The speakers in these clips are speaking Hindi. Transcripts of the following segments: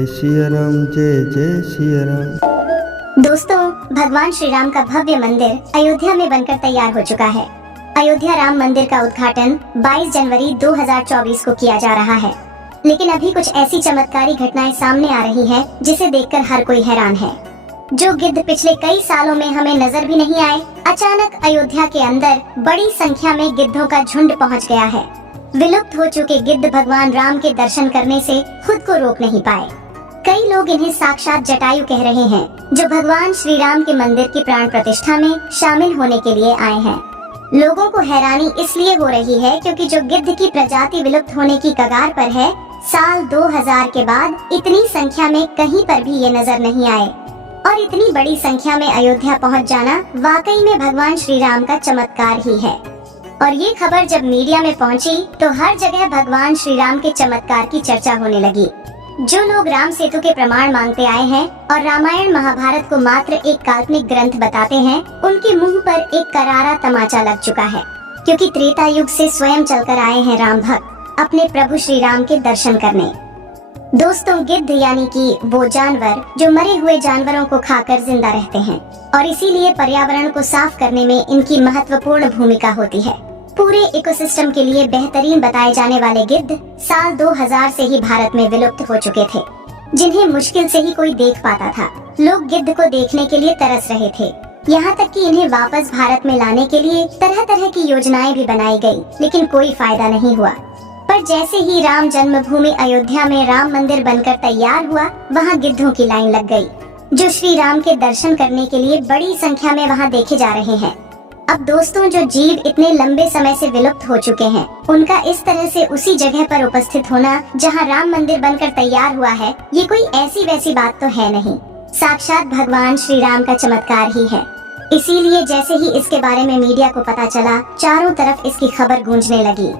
जय सिया राम, जय जय सिया राम। दोस्तों, भगवान श्री राम का भव्य मंदिर अयोध्या में बनकर तैयार हो चुका है। अयोध्या राम मंदिर का उद्घाटन 22 जनवरी 2024 को किया जा रहा है। लेकिन अभी कुछ ऐसी चमत्कारी घटनाएं सामने आ रही हैं, जिसे देखकर हर कोई हैरान है। जो गिद्ध पिछले कई सालों में हमें नजर भी नहीं आए, अचानक अयोध्या के अंदर बड़ी संख्या में गिद्धों का झुंड पहुंच गया है। विलुप्त हो चुके गिद्ध भगवान राम के दर्शन करने से खुद को रोक नहीं पाए। कई लोग इन्हें साक्षात जटायु कह रहे हैं, जो भगवान श्री राम के मंदिर की प्राण प्रतिष्ठा में शामिल होने के लिए आए हैं। लोगों को हैरानी इसलिए हो रही है क्योंकि जो गिद्ध की प्रजाति विलुप्त होने की कगार पर है, साल 2000 के बाद इतनी संख्या में कहीं पर भी ये नजर नहीं आए। और इतनी बड़ी संख्या में अयोध्या पहुंच जाना वाकई में भगवान श्री राम का चमत्कार ही है। और ये खबर जब मीडिया में पहुंची तो हर जगह भगवान श्री राम के चमत्कार की चर्चा होने लगी। जो लोग राम सेतु के प्रमाण मांगते आए हैं और रामायण महाभारत को मात्र एक काल्पनिक ग्रंथ बताते हैं, उनके मुंह पर एक करारा तमाचा लग चुका है, क्योंकि त्रेता युग से स्वयं चलकर आए हैं राम भक्त अपने प्रभु श्री राम के दर्शन करने। दोस्तों, गिद्ध यानी कि वो जानवर जो मरे हुए जानवरों को खाकर जिंदा रहते हैं और इसीलिए पर्यावरण को साफ करने में इनकी महत्वपूर्ण भूमिका होती है। पूरे इकोसिस्टम के लिए बेहतरीन बताए जाने वाले गिद्ध साल 2000 से ही भारत में विलुप्त हो चुके थे, जिन्हें मुश्किल से ही कोई देख पाता था। लोग गिद्ध को देखने के लिए तरस रहे थे, यहाँ तक कि इन्हें वापस भारत में लाने के लिए तरह तरह की योजनाएं भी बनाई गई, लेकिन कोई फायदा नहीं हुआ। पर जैसे ही राम जन्मभूमि अयोध्या में राम मंदिर बनकर तैयार हुआ, वहाँ गिद्धों की लाइन लग गई, जो श्री राम के दर्शन करने के लिए बड़ी संख्या में वहाँ देखे जा रहे हैं। अब दोस्तों, जो जीव इतने लंबे समय से विलुप्त हो चुके हैं, उनका इस तरह से उसी जगह पर उपस्थित होना जहाँ राम मंदिर बनकर तैयार हुआ है, ये कोई ऐसी वैसी बात तो है नहीं, साक्षात भगवान श्री राम का चमत्कार ही है। इसीलिए जैसे ही इसके बारे में मीडिया को पता चला, चारों तरफ इसकी खबर गूंजने लगी।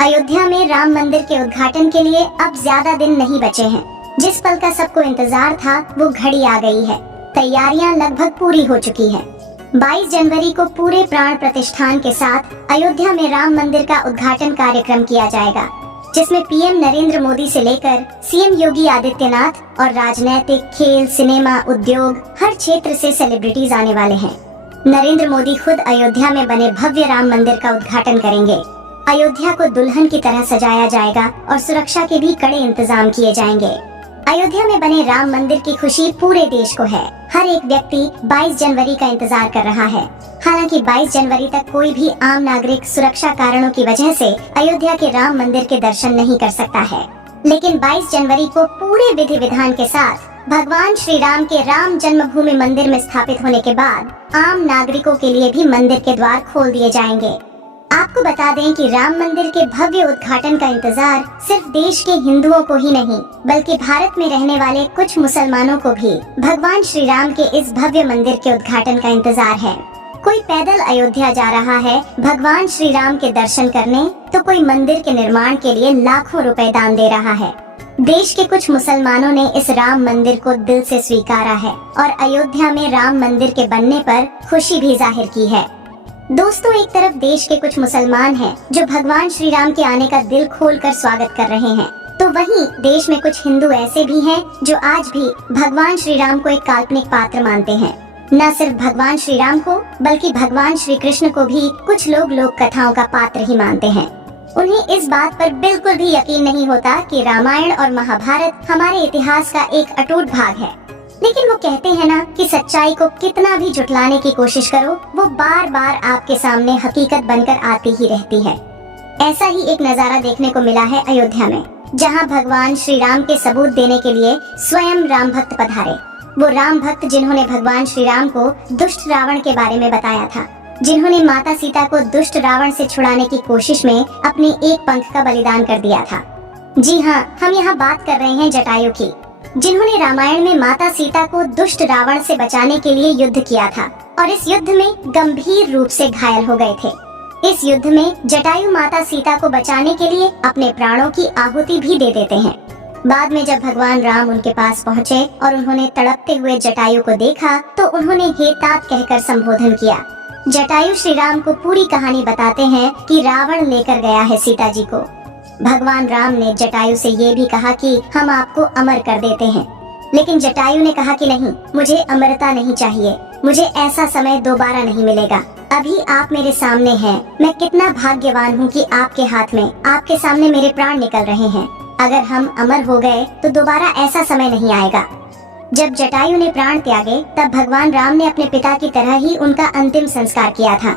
अयोध्या में राम मंदिर के उद्घाटन के लिए अब ज्यादा दिन नहीं बचे हैं। जिस पल का सबको इंतजार था, वो घड़ी आ गई है। तैयारियां लगभग पूरी हो चुकी है। 22 जनवरी को पूरे प्राण प्रतिष्ठान के साथ अयोध्या में राम मंदिर का उद्घाटन कार्यक्रम किया जाएगा, जिसमें पीएम नरेंद्र मोदी से लेकर सीएम योगी आदित्यनाथ और राजनीतिक, खेल, सिनेमा, उद्योग हर क्षेत्र से सेलिब्रिटीज आने वाले हैं। नरेंद्र मोदी खुद अयोध्या में बने भव्य राम मंदिर का उद्घाटन करेंगे। अयोध्या को दुल्हन की तरह सजाया जाएगा और सुरक्षा के भी कड़े इंतजाम किए जाएंगे। अयोध्या में बने राम मंदिर की खुशी पूरे देश को है। हर एक व्यक्ति 22 जनवरी का इंतजार कर रहा है। हालांकि 22 जनवरी तक कोई भी आम नागरिक सुरक्षा कारणों की वजह से अयोध्या के राम मंदिर के दर्शन नहीं कर सकता है, लेकिन 22 जनवरी को पूरे विधि विधान के साथ भगवान श्री राम के राम जन्मभूमि मंदिर में स्थापित होने के बाद आम नागरिकों के लिए भी मंदिर के द्वार खोल दिए जाएंगे। आपको बता दें कि राम मंदिर के भव्य उद्घाटन का इंतजार सिर्फ देश के हिंदुओं को ही नहीं, बल्कि भारत में रहने वाले कुछ मुसलमानों को भी भगवान श्री राम के इस भव्य मंदिर के उद्घाटन का इंतजार है। कोई पैदल अयोध्या जा रहा है भगवान श्री राम के दर्शन करने, तो कोई मंदिर के निर्माण के लिए लाखों रुपए दान दे रहा है। देश के कुछ मुसलमानों ने इस राम मंदिर को दिल से स्वीकारा है और अयोध्या में राम मंदिर के बनने पर खुशी भी जाहिर की है। दोस्तों, एक तरफ देश के कुछ मुसलमान हैं जो भगवान श्री राम के आने का दिल खोलकर स्वागत कर रहे हैं, तो वहीं देश में कुछ हिंदू ऐसे भी हैं जो आज भी भगवान श्री राम को एक काल्पनिक पात्र मानते हैं। न सिर्फ भगवान श्री राम को, बल्कि भगवान श्री कृष्ण को भी कुछ लोग लोक कथाओं का पात्र ही मानते हैं। उन्हें इस बात पर बिल्कुल भी यकीन नहीं होता कि रामायण और महाभारत हमारे इतिहास का एक अटूट भाग है। लेकिन वो कहते हैं ना कि सच्चाई को कितना भी झुठलाने की कोशिश करो, वो बार बार आपके सामने हकीकत बनकर आती ही रहती है। ऐसा ही एक नजारा देखने को मिला है अयोध्या में, जहां भगवान श्री राम के सबूत देने के लिए स्वयं राम भक्त पधारे। वो राम भक्त जिन्होंने भगवान श्री राम को दुष्ट रावण के बारे में बताया था, जिन्होंने माता सीता को दुष्ट रावण से छुड़ाने की कोशिश में अपने एक पंख का बलिदान कर दिया था। जी हाँ, हम यहाँ बात कर रहे हैं जटायु की, जिन्होंने रामायण में माता सीता को दुष्ट रावण से बचाने के लिए युद्ध किया था और इस युद्ध में गंभीर रूप से घायल हो गए थे। इस युद्ध में जटायु माता सीता को बचाने के लिए अपने प्राणों की आहुति भी दे देते हैं। बाद में जब भगवान राम उनके पास पहुँचे और उन्होंने तड़पते हुए जटायु को देखा, तो उन्होंने हे तात कहकर संबोधन किया। जटायु श्री राम को पूरी कहानी बताते हैं कि रावण लेकर गया है सीता जी को। भगवान राम ने जटायु से ये भी कहा कि हम आपको अमर कर देते हैं, लेकिन जटायु ने कहा कि नहीं, मुझे अमरता नहीं चाहिए, मुझे ऐसा समय दोबारा नहीं मिलेगा। अभी आप मेरे सामने हैं, मैं कितना भाग्यवान हूँ कि आपके हाथ में, आपके सामने मेरे प्राण निकल रहे हैं। अगर हम अमर हो गए तो दोबारा ऐसा समय नहीं आएगा। जब जटायु ने प्राण त्यागे तब भगवान राम ने अपने पिता की तरह ही उनका अंतिम संस्कार किया था,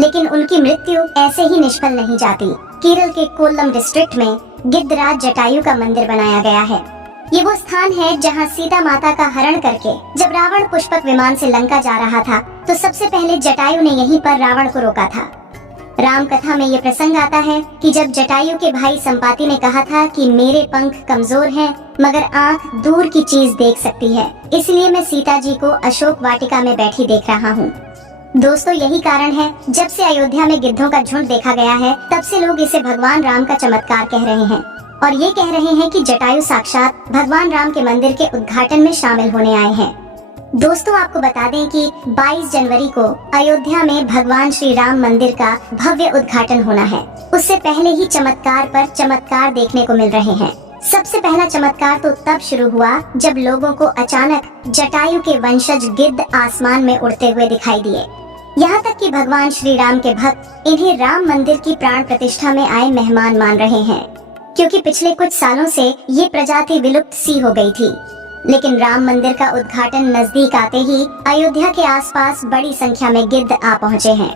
लेकिन उनकी मृत्यु ऐसे ही निष्फल नहीं जाती। केरल के कोल्लम डिस्ट्रिक्ट में गिद्धराज जटायु का मंदिर बनाया गया है। ये वो स्थान है जहां सीता माता का हरण करके जब रावण पुष्पक विमान से लंका जा रहा था तो सबसे पहले जटायु ने यहीं पर रावण को रोका था। राम कथा में ये प्रसंग आता है कि जब जटायु के भाई संपाति ने कहा था कि मेरे पंख कमजोर हैं, मगर आँख दूर की चीज देख सकती है, इसलिए मैं सीता जी को अशोक वाटिका में बैठी देख रहा हूँ। दोस्तों, यही कारण है जब से अयोध्या में गिद्धों का झुंड देखा गया है तब से लोग इसे भगवान राम का चमत्कार कह रहे हैं और ये कह रहे हैं कि जटायु साक्षात भगवान राम के मंदिर के उद्घाटन में शामिल होने आए हैं। दोस्तों, आपको बता दें कि 22 जनवरी को अयोध्या में भगवान श्री राम मंदिर का भव्य उद्घाटन होना है। उससे पहले ही चमत्कार पर चमत्कार देखने को मिल रहे हैं। सबसे पहला चमत्कार तो तब शुरू हुआ जब लोगों को अचानक जटायु के वंशज गिद्ध आसमान में उड़ते हुए दिखाई दिए। यहाँ तक कि भगवान श्री राम के भक्त इन्हें राम मंदिर की प्राण प्रतिष्ठा में आए मेहमान मान रहे हैं, क्योंकि पिछले कुछ सालों से ये प्रजाति विलुप्त सी हो गई थी। लेकिन राम मंदिर का उद्घाटन नजदीक आते ही अयोध्या के आसपास बड़ी संख्या में गिद्ध आ पहुँचे हैं,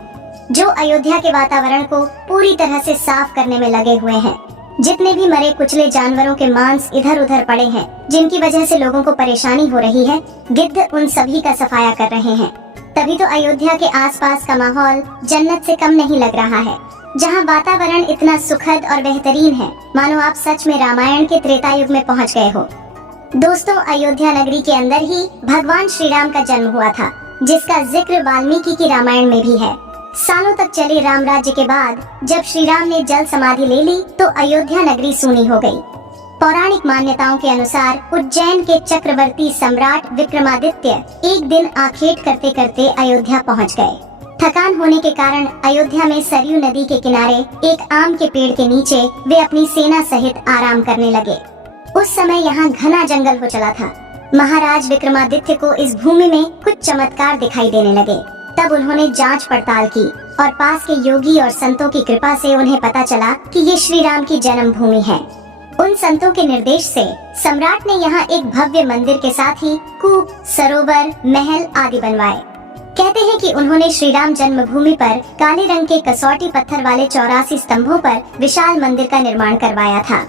जो अयोध्या के वातावरण को पूरी तरह से साफ करने में लगे हुए हैं। जितने भी मरे कुचले जानवरों के मांस इधर उधर पड़े हैं, जिनकी वजह से लोगों को परेशानी हो रही है, गिद्ध उन सभी का सफाया कर रहे हैं। तभी तो अयोध्या के आसपास का माहौल जन्नत से कम नहीं लग रहा है, जहां वातावरण इतना सुखद और बेहतरीन है, मानो आप सच में रामायण के त्रेता युग में पहुंच गए हो। दोस्तों, अयोध्या नगरी के अंदर ही भगवान श्री राम का जन्म हुआ था, जिसका जिक्र वाल्मीकि की रामायण में भी है। सालों तक चले राम राज्य के बाद जब श्री राम ने जल समाधि ले ली तो अयोध्या नगरी सूनी हो गई। पौराणिक मान्यताओं के अनुसार उज्जैन के चक्रवर्ती सम्राट विक्रमादित्य एक दिन आखेट करते करते अयोध्या पहुंच गए। थकान होने के कारण अयोध्या में सरयू नदी के किनारे एक आम के पेड़ के नीचे वे अपनी सेना सहित आराम करने लगे। उस समय यहाँ घना जंगल हो चला था। महाराज विक्रमादित्य को इस भूमि में कुछ चमत्कार दिखाई देने लगे। तब उन्होंने जांच पड़ताल की और पास के योगी और संतों की कृपा से उन्हें पता चला कि ये श्री राम की जन्म भूमि है। उन संतों के निर्देश से सम्राट ने यहाँ एक भव्य मंदिर के साथ ही कूप, सरोवर, महल आदि बनवाए। कहते हैं कि उन्होंने श्री राम जन्मभूमि पर काले रंग के कसौटी पत्थर वाले 84 स्तंभों पर विशाल मंदिर का निर्माण करवाया था।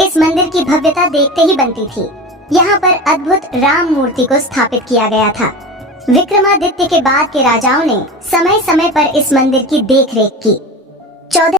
इस मंदिर की भव्यता देखते ही बनती थी। यहाँ पर अद्भुत राम मूर्ति को स्थापित किया गया था। विक्रमादित्य के बाद के राजाओं ने समय समय पर इस मंदिर की देखरेख की। 14